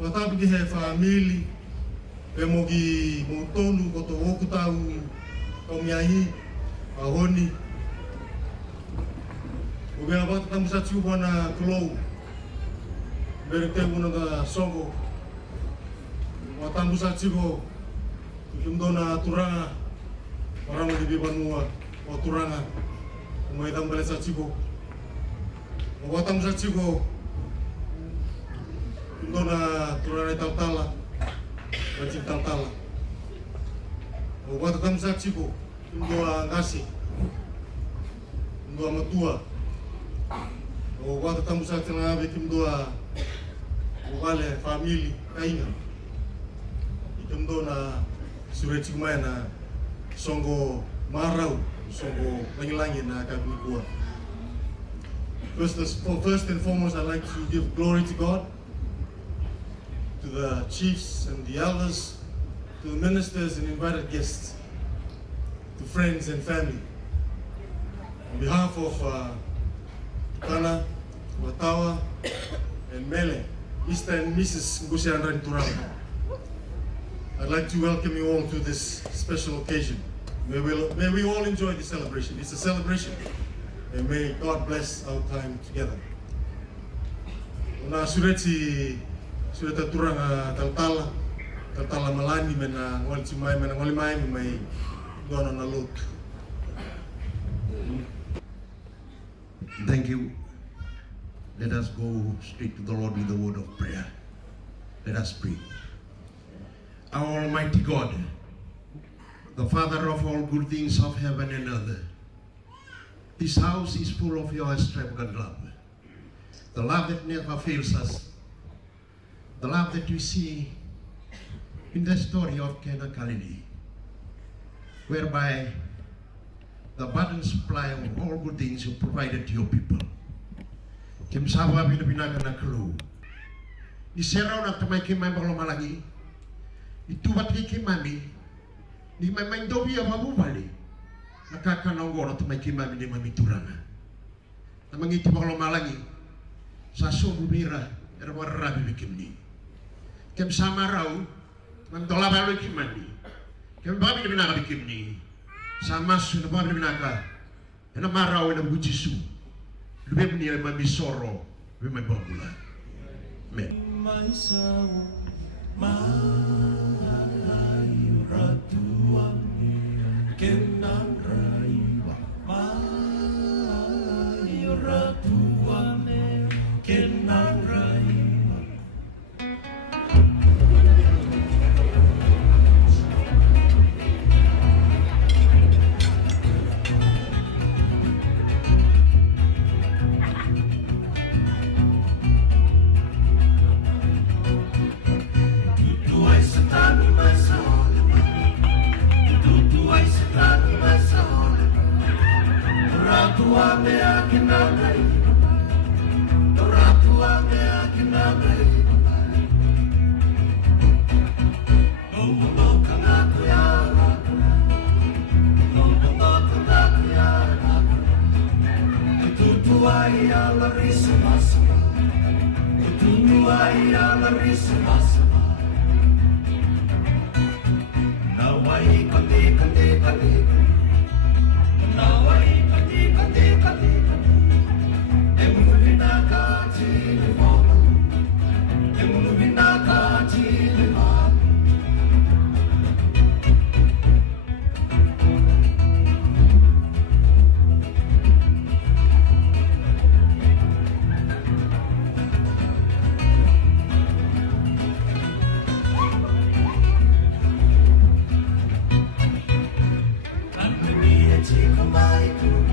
Watapi ki he whaamili, e mogi mo tonu koto oku tau o miahi, a honi. O mea wata tamusati uwana kulou, mere te una ka songo. Wa tamusati ko, kumdona turanga, maramo di bibanua o turanga, o mai tambale sa tiko. O wa tamusati ko, kumdona turanga tautala, wajin tautala. O wa tamusati ko, kumdoa ngasi, kumdoa matua. O wata tamusati na ave kimdoa wale famili kainga ikimdona sureti kumaya na songo marau songo langi na kabikua. First and foremost, I'd like to give glory to God, to the chiefs and the elders, to the ministers and invited guests, to friends and family. On behalf of Kana, Watawa, and Mele, Mr. and Mrs. Ngusiandran Turanga. I'd like to welcome you all to this special occasion. May we all enjoy the celebration. It's a celebration, and may God bless our time together. Una sureta Turanga Taltala Malani mena ngoli mai mai dona na lot. Thank you. Let us go straight to the Lord with the word of prayer. Let us pray. Our Almighty God, the Father of all good things of heaven and earth, this house is full of your extravagant love. The love that never fails us. The love that we see in the story of Cana Galilee, whereby the abundant supply of all good things you provided to your people. Kim sawa binabinaga na clue. Iseraw na tamay kimay makalmalagi. Itubat ki kimami. Ni may maindobi ang mabubali. Nakakananggo na tamay kimami ni mamituranga. Namang iti makalmalagi. Sa sumubira. Erwarabi bikimni. Kim sama raw. Nandolabalo kimani. Kim babi binabinaga bikimni. Sama sunababi binaka. Ena maraw na bujisu. Lubem ni mami soro, lubem babula. Amen. Take a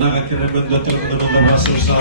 Nakakiraman dati ang mananabasa sa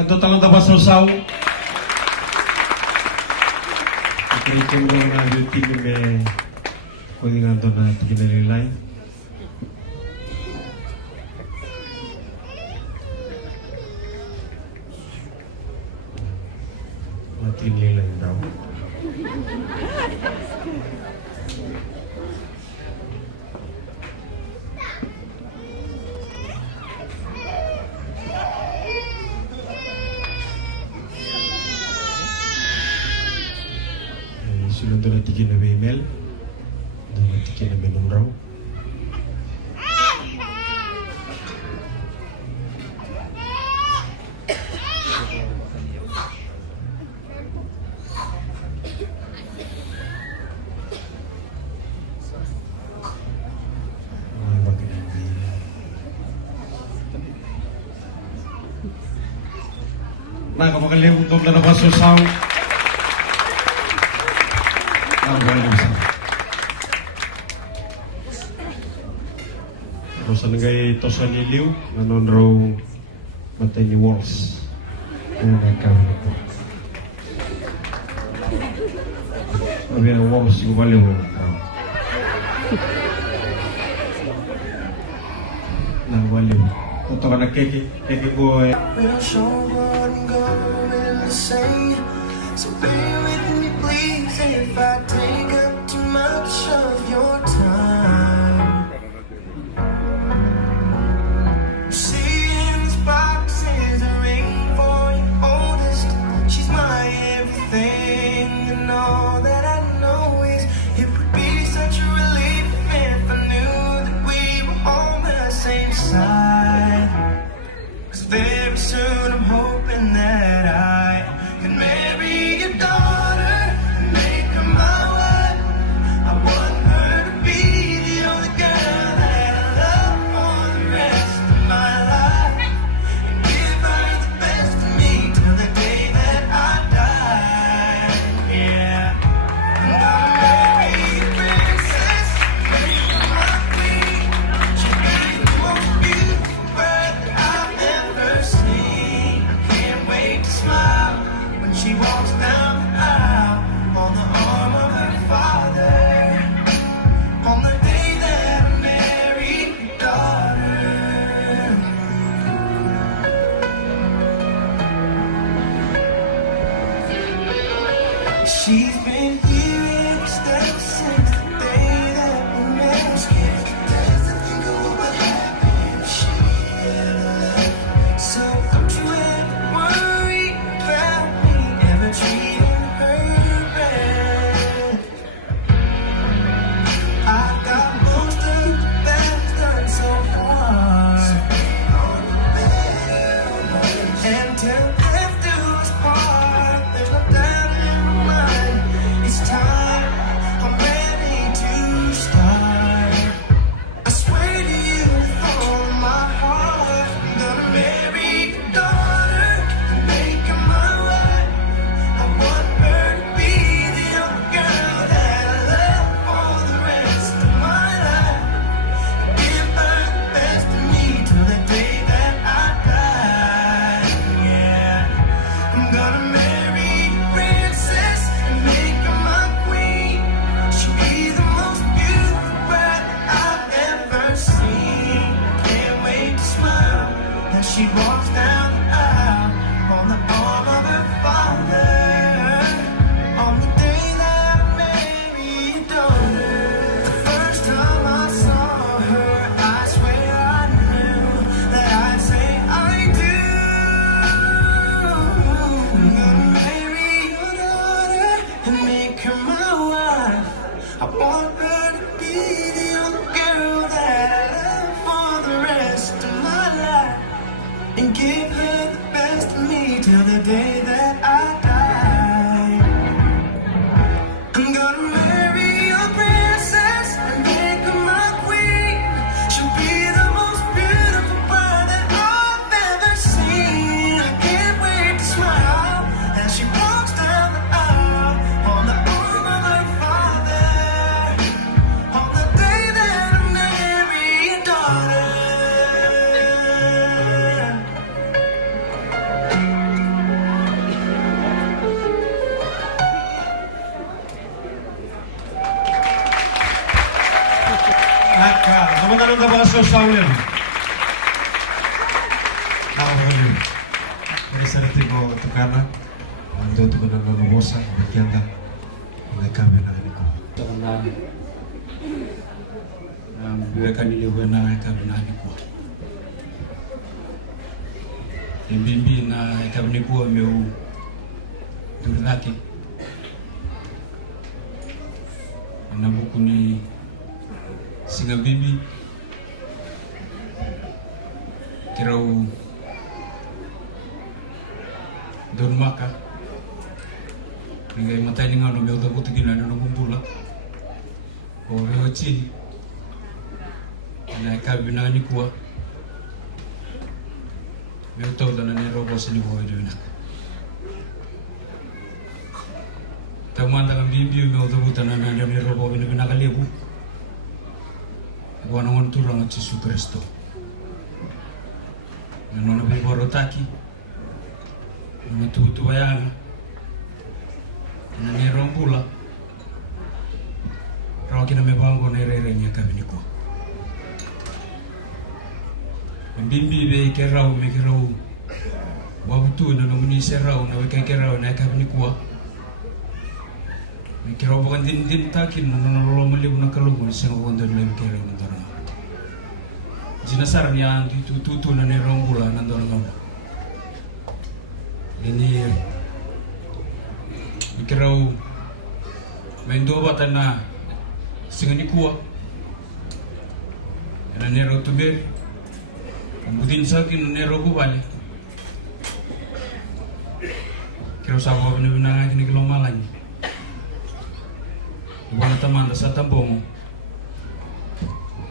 Kanto talang tapas rosaw. Ikinikon mo na beauty ni me kuningan doon na tiginalilay. tinilay daw. Sulod na tikin na may email. Doon na tikin na may numraw. Nah, kapag untuk na naman susaw. Terus nagay tosan iliw, nanon raw matay ni Walls. Ano nagkaroon na po. Sabi na Walls, gumaliw ang tao. Nagwaliw. Punta ka na keke ko eh. We're not sure what I'm going to say, so bear with me please if I take up too much of your time. Seeing this box is a ring for your oldest. She's my everything, and all that I know is it would be such a relief if I knew that we were on the same side. 'Cause very soon I'm hoping that I can marry your daughter and make her my wife. I want her to be the only girl that I love for the rest of my life, and give her the best of me till the day that I die. Yeah, I'm gonna marry a princess, make her my queen. She'll be the most beautiful bird that I've ever seen. I can't wait to smile when she walks down the aisle on the arm of her father, on the day that I marry your daughter. She's been here ever since the day that we met. Scared to death to think of what would happen if she ever left. So don't you ever worry about me ever treating her bad. I've got most of the best done so far, and till death do us part, there's no doubt in my mind. It's time, I'm ready to start. I swear to you with all of my heart, I'm gonna marry your daughter and make her my wife. I want her to be the only girl that I love for the rest of my life. Give her the best of me till the day that I die. Yeah, I'm gonna marry a princess and make her my queen. She'll be the most beautiful bride that I've ever seen. Can't wait to smile as she walks down the aisle on the arm of her father, on the day that I marry your daughter. The first time I saw her, I swear I knew that I'd say I do. I'm gonna marry your daughter and make her my wife. I want her to be the only girl that I love for the rest of my life, and give her the best of me till the day that I die. I'm gonna marry a princess and make her my queen. She'll be the most beautiful bride that I've ever seen. I can't wait to smile as she walks down the aisle on the arm of her father, on the day that I marry your daughter. Kamu na ba sa sawin? Nakapagaliw. May sarili ko tukana. ando tu kana no bosa bekianga na kamera ni ko Tana biweka niliwe na kabina ni kwa Mbimbi na kabini kuwa meu Durlaki na buku ni Singa Bibi Kirau Dormaka Ningai matai ni ngano meu dabutu gina na ngumbula o meu chini na kabina ni kuwa meu tau dana ni robo sini boy dina tamanda kan bibi meu dabutu na ni robo bina kalebu wana ngon turang Yesu Kristo nanono be borotaki tu bayana na ni rombula rawa kina me bango ne rere nya kabini ko Mbimbi be kerau me kerau wabutu na no ni serau na ke kerau na kabini ko me kerau bukan din takin na no lo mali na kalungu ni sengo kondo me kerau na dara jinasar nya tu na ne rombula na dara ngona ini kerau mendo batana singani kuwa na nero tuber budin sakin nero ko bale kerau sawo bina kini kilo malani wana tamanda sa tambongo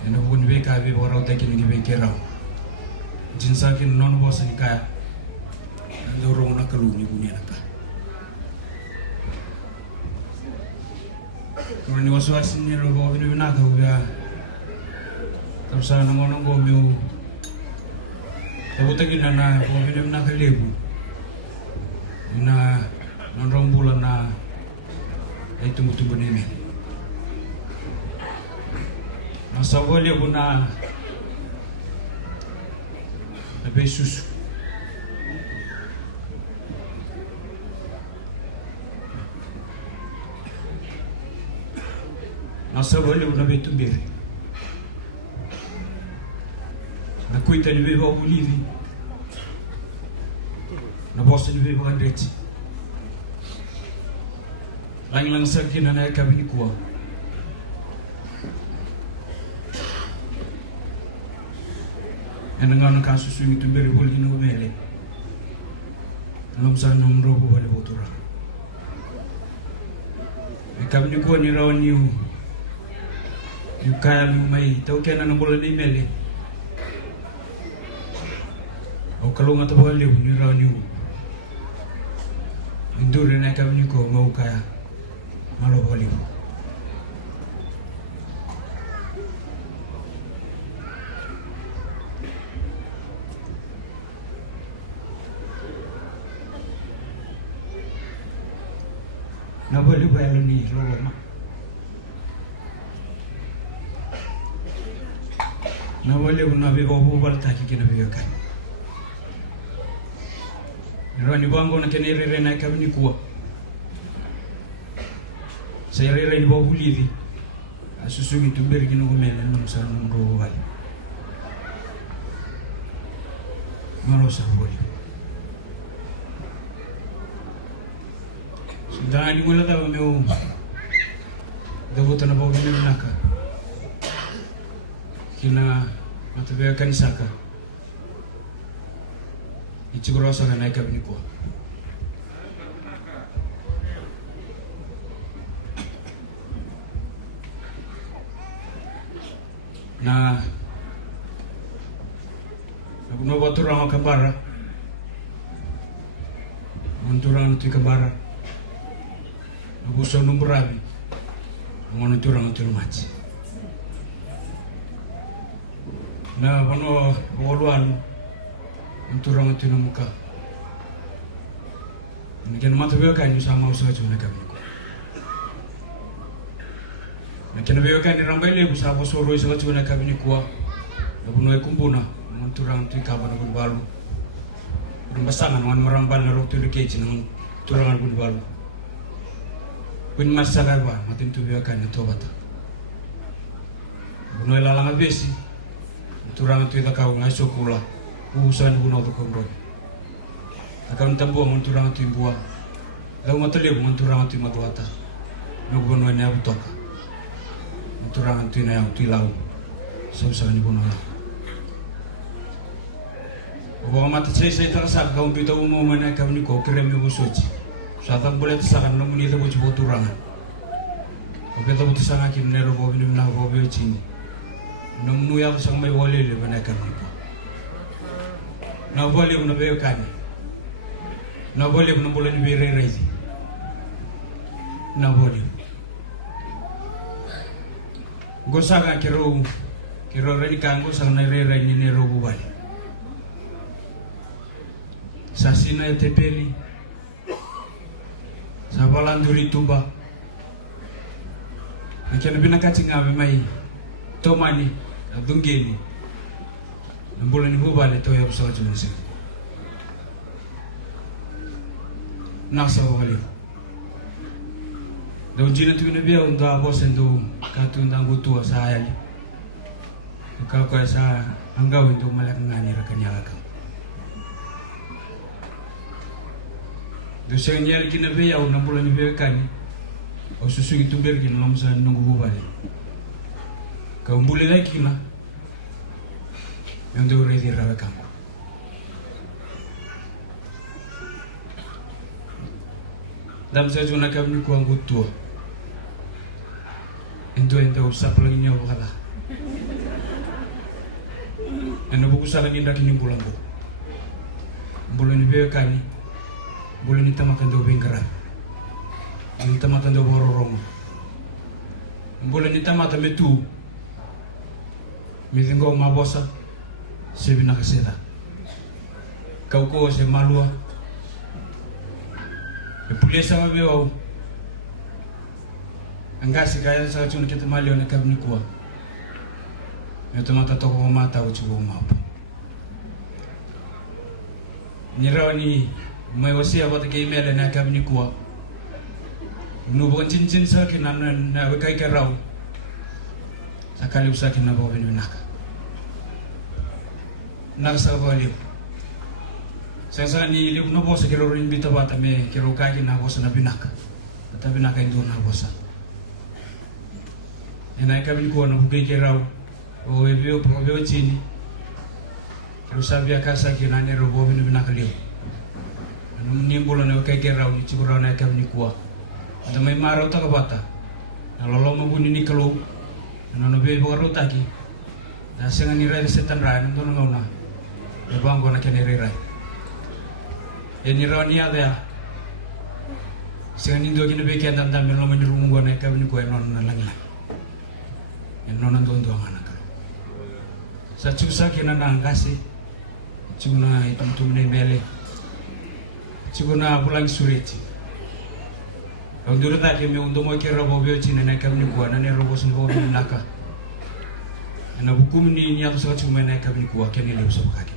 ena bun be ka be borau takin ni be kerau jin sakin non bosan kaya lorong na kaluni bunia naka kung ni waswas ni robo bina ka uya tapsa nangono go meu tabutagin na go bina ka lebu na nonrong bulan na ay tumutubo neme nasawa lebu na besus nasa wale una betu bere na kuita ni beba ulivi na bosa ni beba andreti lang sakina na kabini kuwa enangana kasu suimi tu bere boli no mele nom sa nom robo wale botura kabini kuwa ni rawani Yukaya mai tau kena na bola ni mele. O kalunga ta bola lebu ni raw ni. Indure na kabini ko mau kaya malo bola. Na bola ba ni roba. Na wale una beba bubal taki kina beba kan rani bango na kene rere na kabini kuwa saya rere ni bawu livi asusungi tu bergi no mena no sa no ro wale malo sa boli sudani mula ta meu debutan bawu ni naka kina matubea kanisaka ichigorosa na naika biniko na nakuno baturang kambara manturang tu kambara nabuso numbrabi ngono turang tu lumaci na wano woluan unturang tu namuka nikan matubea kan sama usaha cuma kami nikan bea kan rambele busa posoro usaha cuma kami kuah nabuno kumbuna unturang tu kabar balu rumbasangan wan marambal na rotu deke cina turangan pun baru pun masalah ba matin tu biarkan itu bata bunuh lalang abesi turangan tu ita kau ngai sokula usan bunuh tu kau roy akan tambu mun turangan tu buah lau matali mun turangan tu matuata no bunuh ni abu toka turangan tu na yang tu lau sa ni bunuh lau Bawa mata saya terasa kau kita umum mana kau ni kau kira minggu suci. Saat boleh tersakan namun itu buat buat turangan. Kau kita buat tersakan kini nero bawa ni mana bawa bawa cini. Namun nu yang sang mai wali le mana kau ni. Na wali mana bawa kani. Na wali mana boleh ni beri rezi. Na wali. Kau sangat kira reni kan kau sangat nere ni nero buat. Sasina tepeli sabalan duri tuba akan binakacinga mai tomani adungeni bulan ibu balik to ya pesawat jenis nasa wali daun jina tu ni biar untuk abos untuk katu untuk gutua saya kau kuasa anggau untuk melakangani rakanyalakan Dosa nyal kina be au na bulan be kan o susu itu ber kina lam sa nungu bubale ka umbule lai kina yang do redi rawe kam dam sa juna kam ni ko angutua endo sa pelangi nyawa kala eno buku sa lagi ndak ni bulan be kan boleh ni tamatan do bengkara ni tamatan do bororong boleh ni tamatan metu mizingo mabosa sebina kaseta kau ko se malua e pulesa mabe au angasi kaya sa chun kita malio na kabni kuwa e tamata to ko mata o chuo mapo ni rawani mai wasia bata ke email na kam ni kuwa nu bon cin sa ke na kai ka raw sakali usa ke na bo ben naka nak sa vali sa ni li no bo sa ke ro rin bita bata me ke ro ka ke na bo sa na binaka ta binaka indur na bo sa ena kam ni kuwa na bu ke raw o e bio pro bio chini ke usa bia ka sa ke na ne ro bo ben binaka liu ni bulan na kay raw ni siguro na kam ni kuwa ada may maraw ta kabata na lolo mabuni ni kalo na no be bo rota ki da senga ni rai setan rai no no na e bango na kene rai e ni raw ni ada senga ni do ki no be ke dan dan lo mani rumu go na kam ni kuwa non na lang e non na don do ngana ka sa chusa ki na ngasi chuna itum ne mele Siguna pulang sureti. Kau dulu tadi me untuk mau kira bobo cina naik kami kuah, nane robo semua bobo naka. Anak buku ni aku sangat cuma naik kami kuah, kini lebih sama kaki.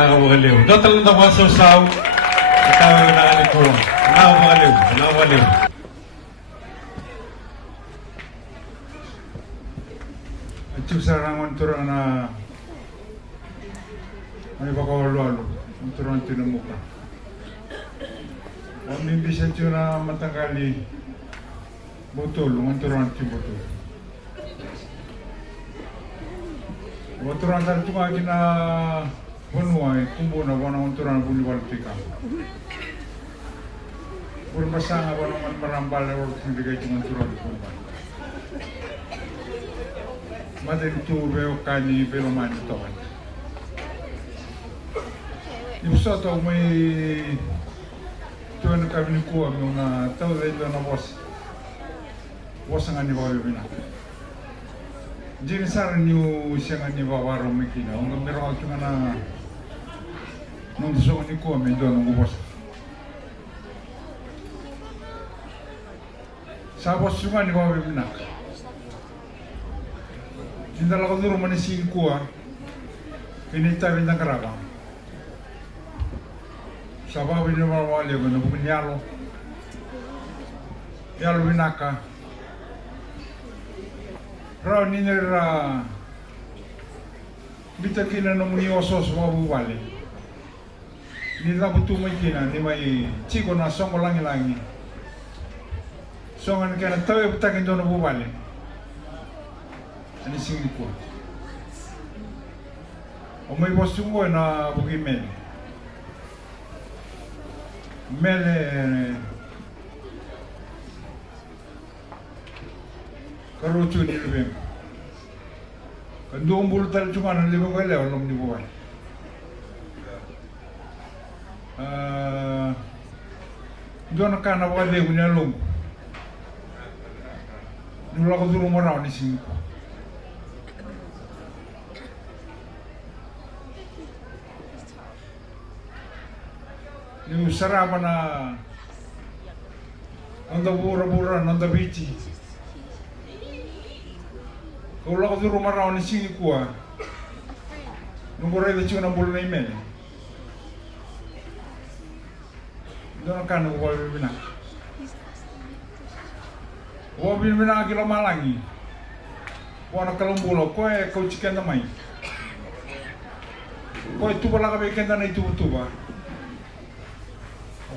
nakabagaliw. Doon lang daw susaw. Ikaw yung nakalikuha. Nakabagaliw. At yung sarangan turang na may bakawalo-alo. Ang turang tinamuka. Ang mimbisan siya na matangkali botol, ang turang botol. Waturan sa ito nga kina Bunuay, tumbo na wana waturan buliwal tika. Puro basa nga wana man marambal na wala hindi kayo waturan buliwal. Matin tu veo kani pero man ito. Yung sa ito may tuwan kami ni kuwa mga tao dito na was nga ni Bawi Binak. Jadi saran niyo siya nga ni Bawaro Mikina. Ang meron ako na nung gusto ko ni Kuwa may doon ang ubos. Sa bos nga ni Bawi Binak. Sindala ko duro man si Kuwa. Pinitawin ng karabang. Sa Bawi ni Bawali ko nabukun yalo. Yalo Binaka. Raw ninira bitakina no munioso sa mabuwali. Nila butumay kina ni may chiko na songo langi. Songan kana tawe butakin do no buwali. Ani singi ko. O may bosungo na bugimel. Mele karucu ni lebih. Kandung bulu tal cuma nan lebih kali orang ni buat. Dua nak nak buat dia punya lung. Nula kau turun orang di sini. Ni usara mana? Nanda bura nanda bici. Kalau aku turun marau ni sini kuah, nunggu reda cuma bulu na email. Doon kan wabi bina. Wabi bina kilo malangi. Wana kalumbulo, kau chicken namai. Kau itu bala kabe kenda na itu ba.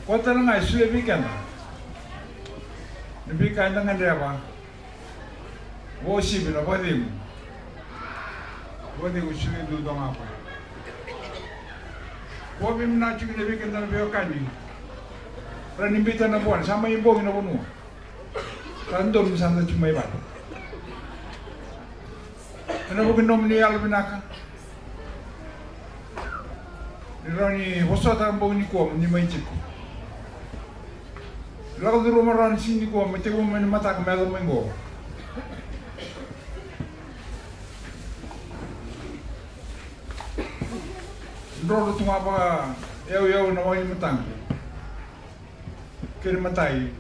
Kau tanang ay suye bikenda. Nabi kenda ngande ba. Worship na pwede mo siya dudong ako. Wabi mo na chiki na bikin na biyo kani. Ranimbitan na buwan, sama yung buwan na buwan mo. Random sana cuma iban. Ano po ginom ni Albinaka? Nirani hosot ang buwan ni Kuwa, ni may chiko. Lakas duro maran sini Kuwa, may tigo may mata ka meron mo yung go. Rolo tu apa eu na wai matang. Kiri matai.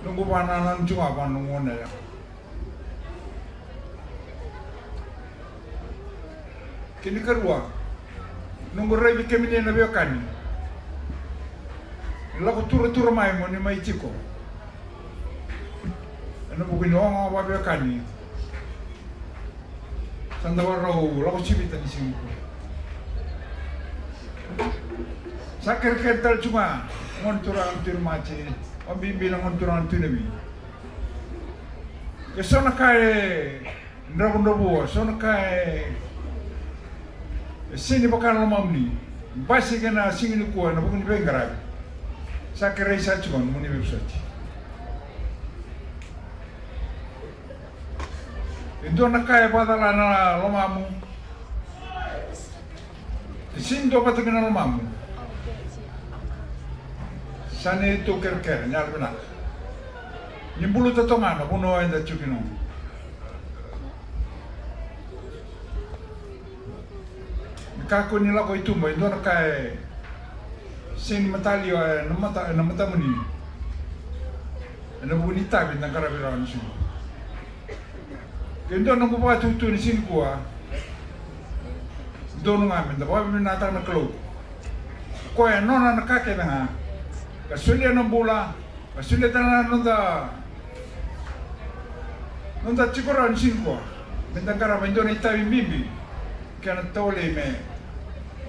Nunggu pananan cuma apa nunggu ya. Kini kedua. Nunggu rebi kemini na biokani. Laku turu mai mo ni mai chiko. Ano bukin apa biokani. Sandawar raw, lako chibita ni sini. Sakir kental cuma ngonturang turmace, ambibilang ngonturang tunabi. Kesana kai ndabu, sona kai sini bakal mamni. Basi kena sini kuah, na bukan bengkarai. Sakir reisa cuma muni website. Itu nak kaya pada na lomamu. Sindo pati kena lomamu. Sani itu ker nyal benak. Nimbulu tatongan puno enda cukino. Kako nila ko itu mo itu nak kaya sin matalio namata muni. Ena bonita bintang karabiran sini. Kendo nung buka tutu ni sini kuah, Dono ngamen da babi binata na klo. Ko e nona na kake na ka sulia na bula, ka sulia na nonda chikora nsinko. Bentangkara menjona itabi bibi. Kana tole me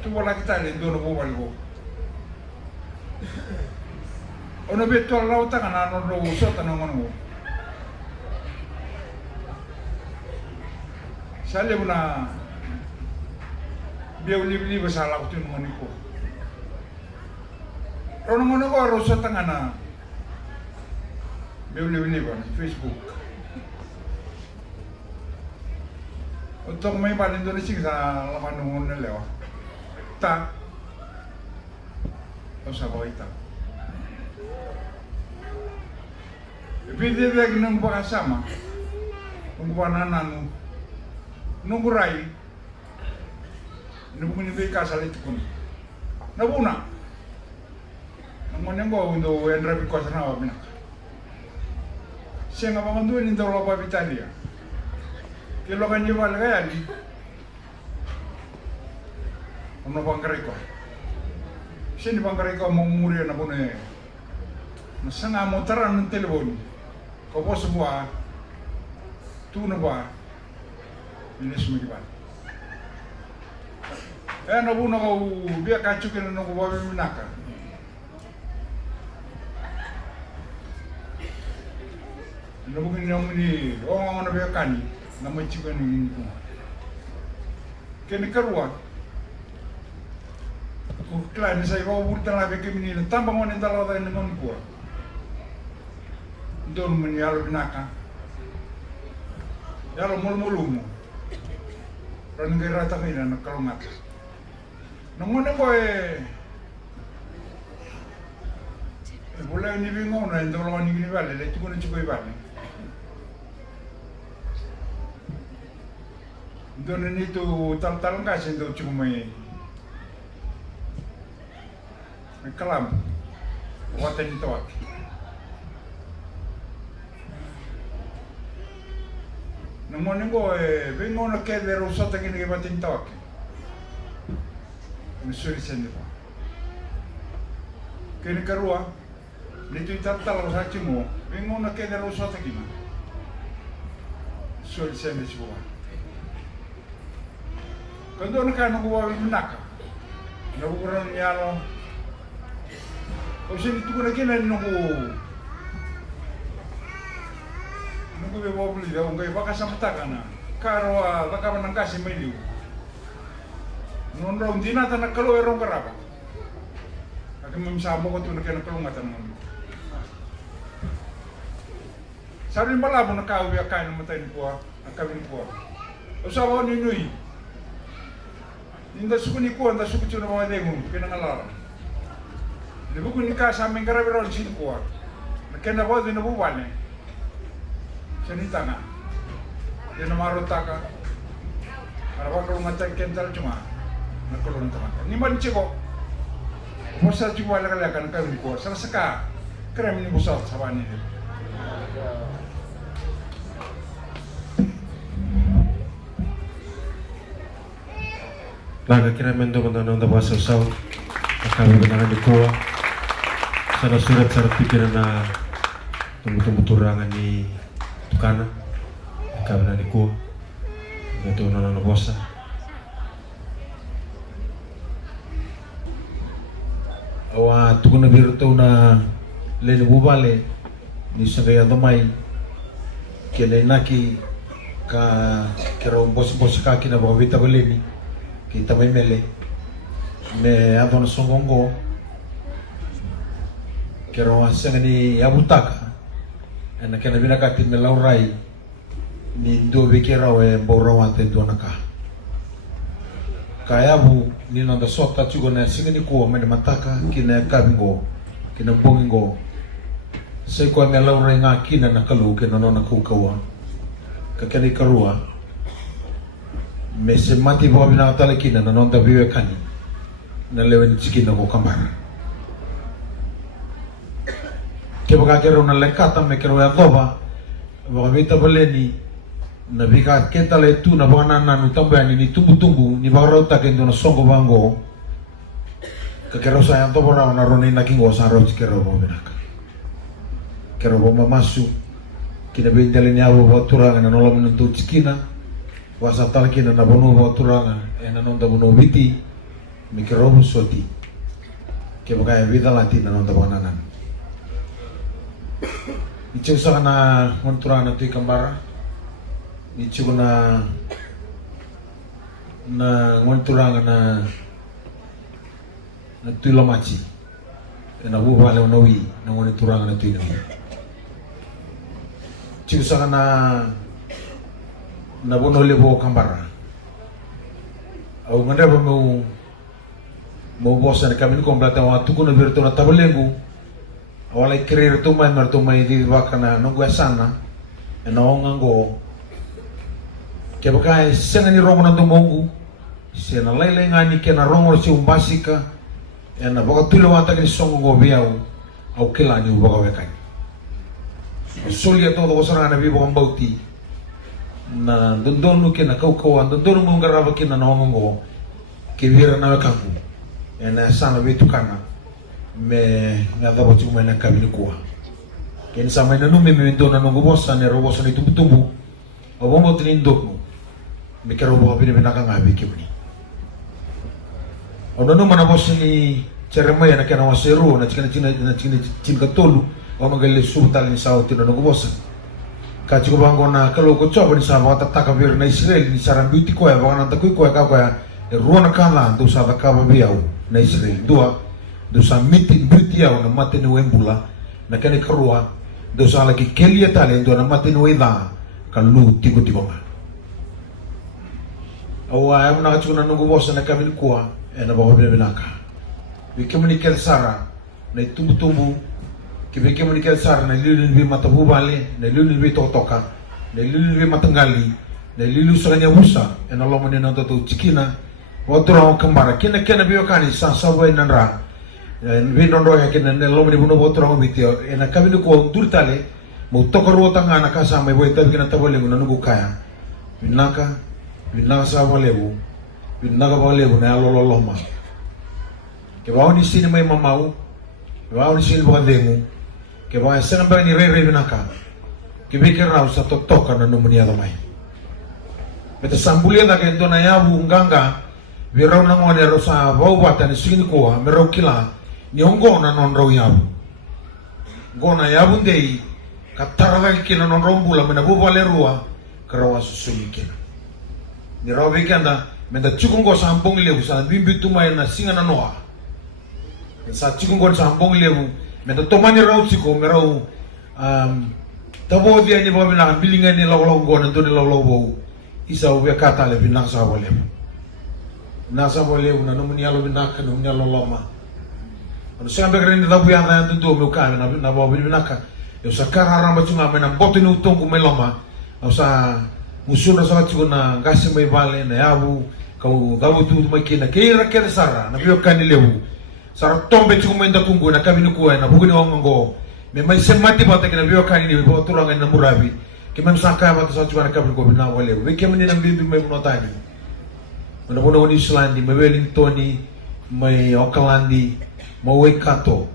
tu wala kita le dono bo walgo. Ono beto lauta kana no ro sota no ngono. Sale una biau libli basala ko tun ngoni ko. Rono ngono ko ro sota ngana. Biau libli ba Facebook. Untuk may bal Indonesia sa laman nungon na lewa. Ta. O sa baita. Ibigay ng bakasama. Kung banana nung guray. Nung kunibay ka sa litukon. Nabuna. Nang manang undo enrabi ko sa nawa binak. Siya nga panganduin into loba Italia. Kilo kan jual kaya ni, ono bangkari ko. Sini bangkari ko mau muri na pune. Nasanga motaran ng telepon. Ko po sebuah, tu na ba? Ini semua ba? Na na ko biya kacukin na ko babi minaka. Nabugin niya ni, ang biya kani. Nama cikgu ni ini. Kini keluar. Klien saya kau bukan lagi kini ni. Tambah mana dalam ada dengan gua. Don menyal binaka. Yalo mulu-mulu. Rangai rata ni nak kalau mat. Namun ni boy. Boleh ni bingung na. Dalam ni balik. Lekuk ni cikgu balik. Doon nito tal-talang kasi daw cuma may kalam. Watan ito ak. Naman ko bingo na kaya rusa tagin ng ibating tawak. Misuri sa nito. Kaya karua nito itatalaw sa cimo bingo na kaya rusa tagin. Misuri sa nito. Kando na ka nakuha minaka, nakukuran niya no. Kasi dito ko na kinan nuku bebobli daw kay baka samta ka na. Karo baka man kasi may liw. Non raw hindi na ta nakalo erong karaba. Kaya mamsamo ko to na kalungatan mo. Sabi malabo na kauwi akain ng matay ni Pua, ang kawin Pua. Usawa ni Nui. Inda suku ni kuan, inda suku cuna mga dengung, pinangalara. Libu ko ni ka sa aming karabiron sin kuan. Nakena ko din nabuwan eh. Sanita nga. Yan na marota ka. Arawa ko matay kental cuma. Nakulong taman. Ni man chiko. Bosa chiko wala kala kan kawin kuan. Sarasaka. Krem ni busat sa bani. Laga kira mendo menanong da bahasa usau kami benangan di kuah sana surat pikiran na tumbuh turangan ni tukana kami benangan di kuah itu nana bosa awa tukuna biru tu na lene bubale ni sagaya domai kene naki ka kero bos kaki na bawita baleni kita may mele me abon songongo kero asanga ni abutaka ana kana binaka tin melaurai ni do bekera we borawante donaka kayabu ni nanda sota chugo na singani ko me mataka kina kabingo kina bongingo se ko melaurai nga kina nakalu kina nona kukawa kakani karua me se mati bo bina tale kina na nonda biwe kani na lewen chikina ko kamar ke baka kero na lekata me kero ya doba bo bita boleni na vika keta le tu na bana na utambani ni tumbu ni barau ta kendo na songo bango ka kero sa yanto bona na roni na kingo sa ro kero bo benaka kero bo mamasu kina bendele ni abo boturanga na nolo menuntu cikina wasa tal kina na bono boturanga na nonda bono biti mikero bo soti ke baka vida latina nonda bonanan ichu sa na monturanga tu kambara ichu na ngonturanga na tulomachi na buba le onowi na ngonturanga na tuinowi ichu sa na bono lebo kambara au nganda ba mo bosa na kami ko blata wa tuko na virtu na tabalengu awala ikrer to mai di bakana no guasana na ongango ke baka senga ni rongo na domongu sena lele ngani ke na rongo si umbasika na baka tulo wata ni songo go biau au kila ni baka wekai solia todo osara na bibo mbauti na dondonu ke na kau dondonu mungaraba ke na ongango ke vira na wekangu na sana betu kana me ngada cuma na kabini kuwa ken sama na nume me ndona no gobosa ne robosa ni tumbu obombo tinindo me kero bo bine bina kanga bikibni ono no mana bosi ni ceremaya na kana waseru na china tolu o magale subtal ni sauti no gobosa ka chiko bango na kalo ko choba ni sama tataka vir na Israel ni sarambuti ko ya bana takui ko ka ko ruana kala do sa ka biau na Israel do sa miti buti au na mate no embula na kene karua do sa lagi kelia tale do na mate no ida kalu tigo ma au ai na chuna no gobosa na kamil kuwa na ba hobe benaka we communicate sara na tumbu ke we communicate sara na lilu bi matabu bale na lilu bi totoka na lilu bi matangali na lilu sanya musa na lo mane na to cikina Otro kembara kena biyo kani sa sabai nanra vi nondo ya kena lo mani buno otro mitio ena kabinu ko durtale mo tokoro tanga na kasa mai boy tabi kena tabole nguna nugu kaya binaka sa bolebu binaka bolebu na lo ma ke bawo ni sini mai mamau ke bawo ni sini bodengu ke bawo senga bani re binaka ke bikera sa totoka na numuni ya mai beta sambulia da ke dona ya bu nganga Virau na ngone rosa bau bata ni sini ko merau kila ni ongo na non rau yabu gona yabu ndei katara kila non rombula mena bu vale rua karawa susumi kila ni rau vikanda menda chukungo sampong lebu sa bimbi tumai na singa na noa sa chukungo sampong lebu menda tomani rau chiko merau tabo dia ni bawa na bilinga ni law gona to ni law bau isa uwe kata le binang sa lebu nasa boleh una nomuni alo binaka nomuni alo loma ono sanga begrendi da buya na ndu me ukame na bo binaka yo sakara ramba chunga mena boto ni utongu meloma osa musuna sa chuna ngasi mai vale na yabu kau gabu tu makina keira kere sara na bio kani lebu sara tombe chunga menda kungu na kabinu kuwa na buguni ongo me mai semati bata kina bio kani ni bo turanga na murabi kemem saka bata sa chuna kabinu ko bina wale we kemeni na bibi mai munotani Muna ni Islandi, mai Wellingtoni, mai Aucklandi, mai Waikato.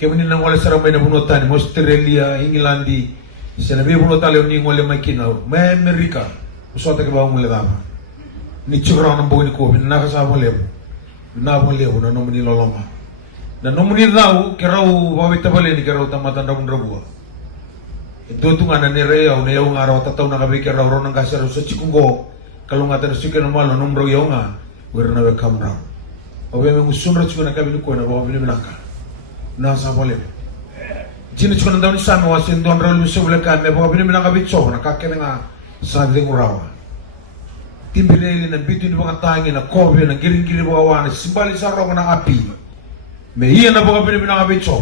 Kemini na ngole sara mai na bunotani, mai Australia, Engilandi, sena bi bunotale ni ngole mai kinau, mai Amerika. Usota ke ba ngole dama. Ni chura na mboni ko bin na ka lebu. Na bo lebu na nomuni loloma. Na nomuni dau kerau bawi tabale ni kerau tamata ndabun rabua. Itu tungana ni rea una yau ngaro tatau na kabe kerau ronang kasar sa chikungo. Kalau ngata nasuke na malo nomro yonga werna we kamra obe me musunra chuna kabinu ko na bo bini naka na sa bole jini chuna ndawni sama wasin don rol mi subule ka me bo bini naka bitso na ka kenga sa ding rawa timbile na bitu ni mga tangi na kobe na giring bo awana simbali sa ro na api me iya na bo bini naka bitso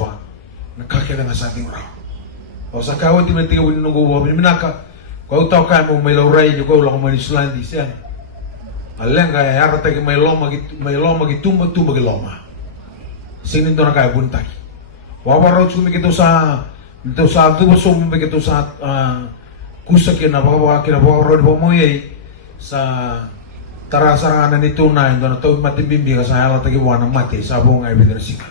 na ka kenga sa ding rawa o sa ka wati me tiga wini ngo bo bini naka kau tahu kan mau melaurai juga ulang mau Islandi sian. Alenga ya rata ke meloma gitu tumba ke loma. Sini tu nak kaya buntai. Wawarau cumi kita sa tu bosom begitu sa kusa kina bawa ro di moye sa tara sarangan itu na ndo na tau mati bimbi ka sa ala tagi wana mati sabong ay bidra sika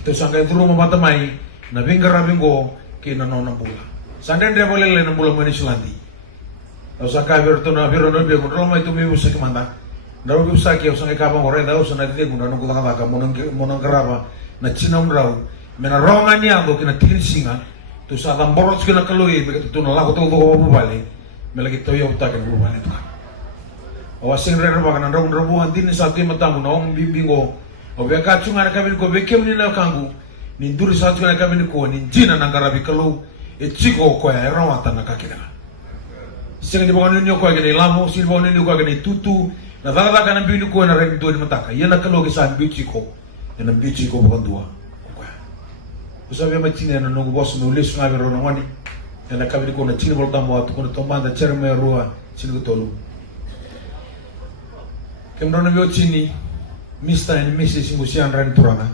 kito sangkay turu mamatamay na bingara bingo kina no bula sanden dia boleh le bula mani selandi o saka berto na biro no bingo ro mai tu mi busa kemanda daw bi usaki o sangkay kabang ore daw sa nagde mo no kutaka ka monong karaba na chinam raw mena ronga ni ando kina tigin singa tu sa lamborot kina kaloi begitu tu na lago to ko bubali melagi to yo utakan bubali tu awasing re ba kana ron robuhan din sa ti matamu na ong bimbingo o be ka chunga na kabin ko be kem ni na kangu ni duri sa chunga na kabin ko ni jina na garabi kalu e chiko ko ya rawata na kakina singa di bawon ni ko gani lamo sin bawon ni ko gani tutu na dala kana binu ko na ren do ni mataka yana kalu ke sa bi chiko yana bi chiko bawon dua ko usabe machine na nungu boss no lesu ngabe ro na wani yana kabin ko na chini volta mo atu ko na tomanda cherme ruwa chini ko tolu kemrona vyo chini Mr. and Mrs. Musian ran turana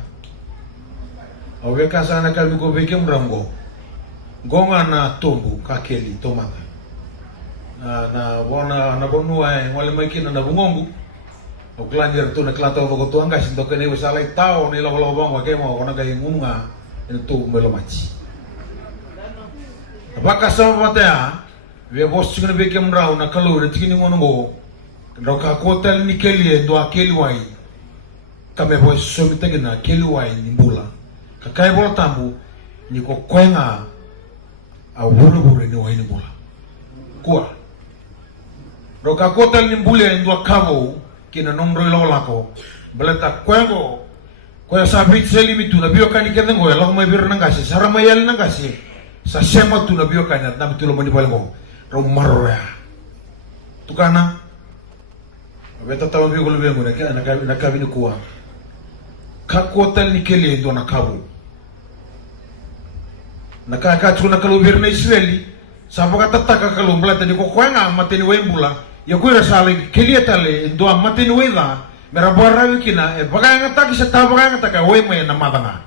awe kasana kalbi ko be kemrango gonga na tombu kakeli tomata na bona na bonua wale makina na bungongu o klanger tu na klato ko to anga sinto kene wala tao ni lo bongo ke mo ona kai munga itu melo machi apaka sama mata we bos chingna be kemrao na kalu retini mongo Roka kotel ni kelie do akeli wai kame boy somita gina keli wai ni bula kakai bol tambu ni ko kwenga a bulu ni wai ni bula kwa roka kotel ni bule ndo kavo kina nomro lo lako beleta kwengo ko sabit seli mitu na bio kani kende ngo lo mai bir nangasi sarama yel nangasi sa sema tu na bio kani na betul mo ni balgo ro marra tukana Beta tahu bi gulu bengu na kabini kuwa kakotal ni kele do na kabu na ka chuna kalu bir na Israeli sapo kata taka kalu blata ni ko kwanga mateni wembula ya kuira sale kele tale do mateni weda merabara wikina e baganga taki sa tabanga taka we me na madanga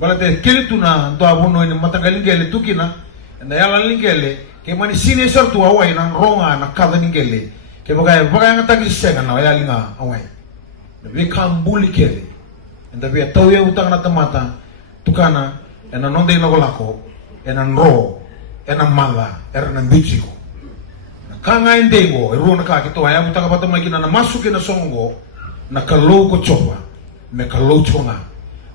balate kele tuna do abuno ni matangalingele tukina na yala lingele ke mani sine sartu awai na ronga na kada ningele ke bagai ngata senga na ya linga awai be kambuli kele enda be tauye utang na tamata tukana ena nonde na golako ena ro ena mala erna bichiko kanga indego ero na ka kito aya utaka pata makina na masuke na songo na kalau ko choba me kalau chonga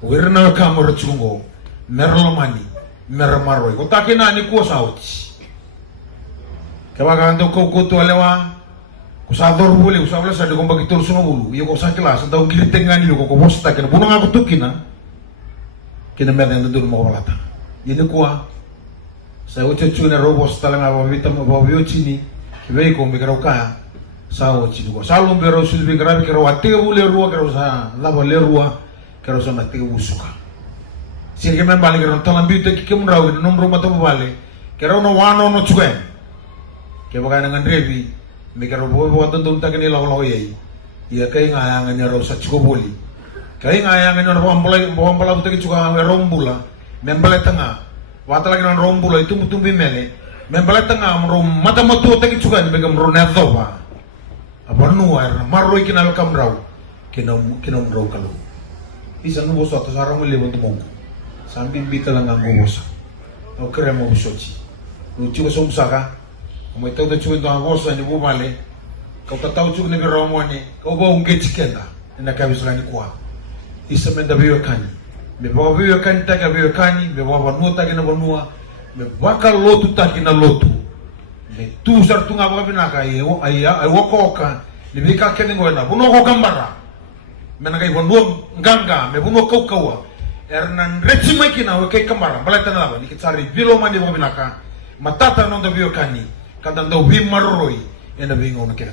werna ka mo rchungo merlomani mermaro ko takina ni ko sauti ke baga ando ko to lewa Kusador boleh usahlah saya dikon bagi terus semua bulu. Ia kau kelas atau kiri tengah ni kau bosta kena bunung aku tu kena mereka yang tentu mau balata. Ini kuah saya ucap cuna robos talang apa bitam apa bioci ni kibai kau mikir kau sao cini kau salum bero sul mikir kau tiga boleh ruah kau sah laba lerua kau sah nak tiga busuka. Sini kau membalik kau talam biota kau merau ini nomor rumah tu membalik kau no wano no cukai kau pakai dengan revi mikir bobo tentu tak kini law ye ia kai ngayangan nya ro sa boli kai ngayangan nya rombula utek juga rombula membele tengah wata lagi non rombula itu mutumbi mele membele tengah rom mata matu utek juga ni begam ro nezo ba abanu air marro ikinal kamrau kinam ro kalu isa no boso to sarang le bonto mongo sambil bitalang ang boso o kremo bosochi no chugo somsaka mo ito da chugo do boso ni bumale kau tahu chugo ni beromoni kau bau ngechikenda na kabisa ni kwa isa menda biyo kani me bawa biyo kani taka biyo kani me bawa banua taka na banua me baka lotu taka na lotu me tu sar tu ngaba binaka ai wokoka ni bika kene ngona buno ko gambara me nagai banua nganga me buno kau kawa ernan rechi makina we kai kamara balata na ni kitsari bilo mani mo binaka matata non do biyo kani kada do bi marroi ena bingo na kena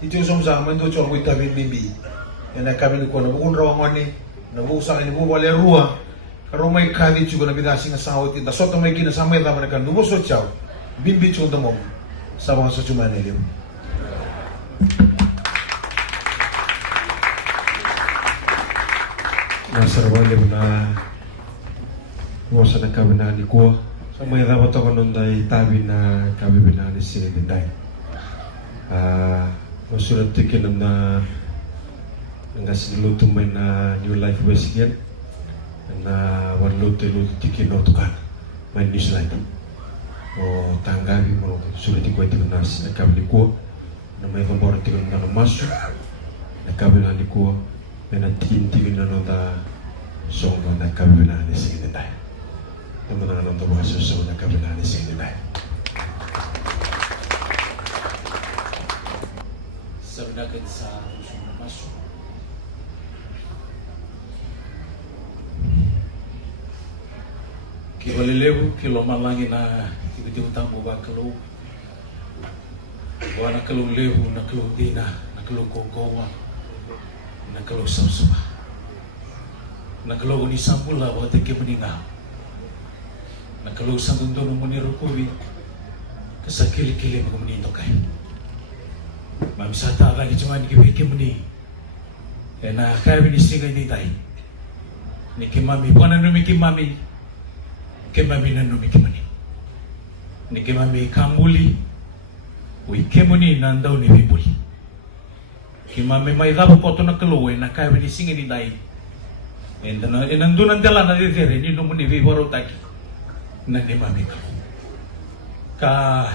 itu somsa mendo chor wita bimbi ena kabin ko na bugun rawangoni na busa ni bu wale rua karo mai kali juga na bidasi na sahot da soto mai kina samay da man kan nubo so chao bimbi chu da mo sabang sa chuma ne lem na sarwale na wasa na kabin na ni ko Sama yang dapat aku nondai tabina kami bina di sini dendai. Masurat tikin na ngas dulu tu main New Life Westgate na warlo telu tikin no tukan main New Life. Oh tanggapi mau sulit dikuat nas kami dikuat na may tambor tikin na masuk na kami na dikuat na tikin na nonda song na kami bina di sini dendai. Teman-teman untuk bahasa semuanya kabinet di sini lah. Sebenarnya sa semua masuk. Kibalelebu kilo malangi na kibiti utang buba kelu. Wana kelu lebu na kelu dina na kelu kokowa na kelu sabsaba. Na kelu ni sambula wa teke meninggal. Na kalau sanggung dono meniru kuwi kesakili-kili mo menito kay mamsata lagi cuma dikibiki meni na kaya binisingay ni tay ni kimami bukan numi kimami numi kimani ni kimami kamuli ui kemuni nandau ni bibuli kimami may dabo koto na kaluwe na kaya binisingay ni tay nandunan dala na didere ni numuni bibaro taki na ni mami ka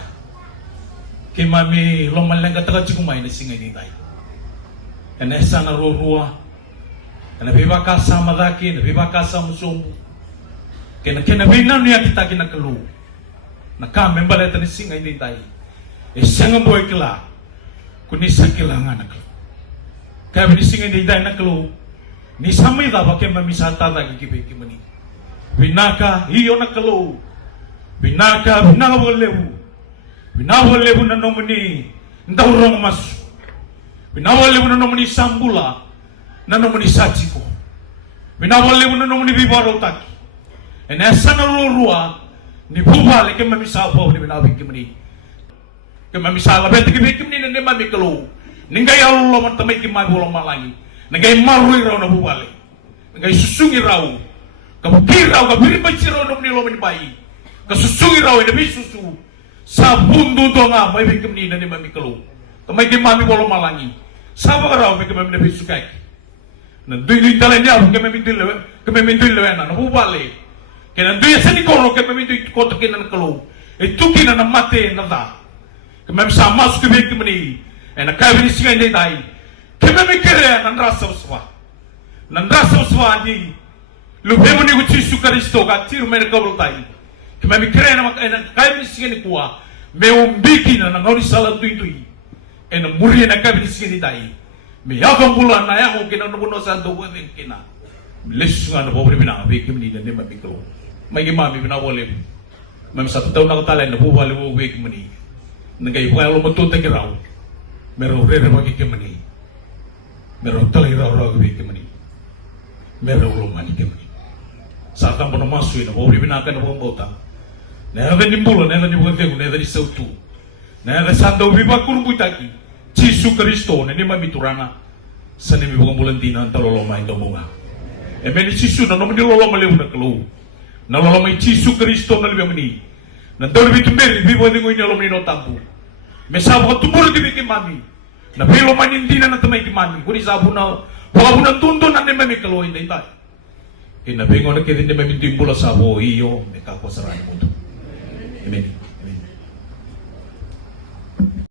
mami lomalang kataga cikumay na singay ni tayo na esa na rurua na bibaka sa madaki na bibaka sa musumo kena binan niya kita kinakalu na kami baleta ni singay ni tayo esa nga boy kila kuni sa kilangan nakalo kaya ni singay ni tayo nakalo ni samay da ba kaya mami sa tata kikibiki mani Binaka hiyo nakalo binaka binawalebu na nomuni ndaurong mas binawalebu na nomuni sambula na nomuni sachiko binawalebu na nomuni bibaro taki enesa na rurua ni bubale ke mamisabo ni binawik kimni ke mamisala beti kimni ni mami kalo ningai allo man tamay kimay bolong malangi ningai marui raw na bubale ningai susungi raw kabukiraw kabiribachiraw nung nilomin bayi kasusungiraw ina bisusu sa bundo do nga may bigam ni na ni mami kalo kamay di mami walo malangi sa raw may kamay na bisukay nandoy ni dalan niya kamay mindulewe na nabubali kaya nandoy sa ni koro kamay minduy kotokin na kalo tukin na mate na da kamay sa mas kamay kamay na kaya binisingay na day kamay kere nandrasa uswa ni Lubemo ni Yesu Kristo katiru mene kabul tai. Kima mikre na kai bisingi ni kuwa me umbiki na ngori sala tui. Ena muri na kai bisingi tai. Me yakam bulan na yang kina nubuno sa do weven kina. Lesu na pobre bina be kimni na ne mabiklo. Mai mami bina wole. Mam sa tau na tala na bu wale wo we kimni. Ngai wa lo matu te kirau. Mero re ma kimni. Mero tala ira ro we kimni. Mero lo mani kimni. Saat kamu masuk ini, bawa dibinakan bawa bauta. Nada ni mula, nada ni bukan tegu, nada ni sautu. Nada sandau bibakur butaki. Yesu Kristo, nene mami turana. Sani mi bukan bulan tina antalo loma itu bunga. Emeni Yesu na nomini loloma lewu na kelu. Na loloma Yesu Kristo na lebih meni. Na dole bitu meri bibo dengo ini loloma ino tampu. Mesabo tumur dibiki mami. Na bilo manindina na tamai ki mami. Kuri sabuna, wabuna tundun na neme mi kelu ini tai. Kina bengo na kedi neme mi timbula sabo iyo me kako sarani mutu. Amen.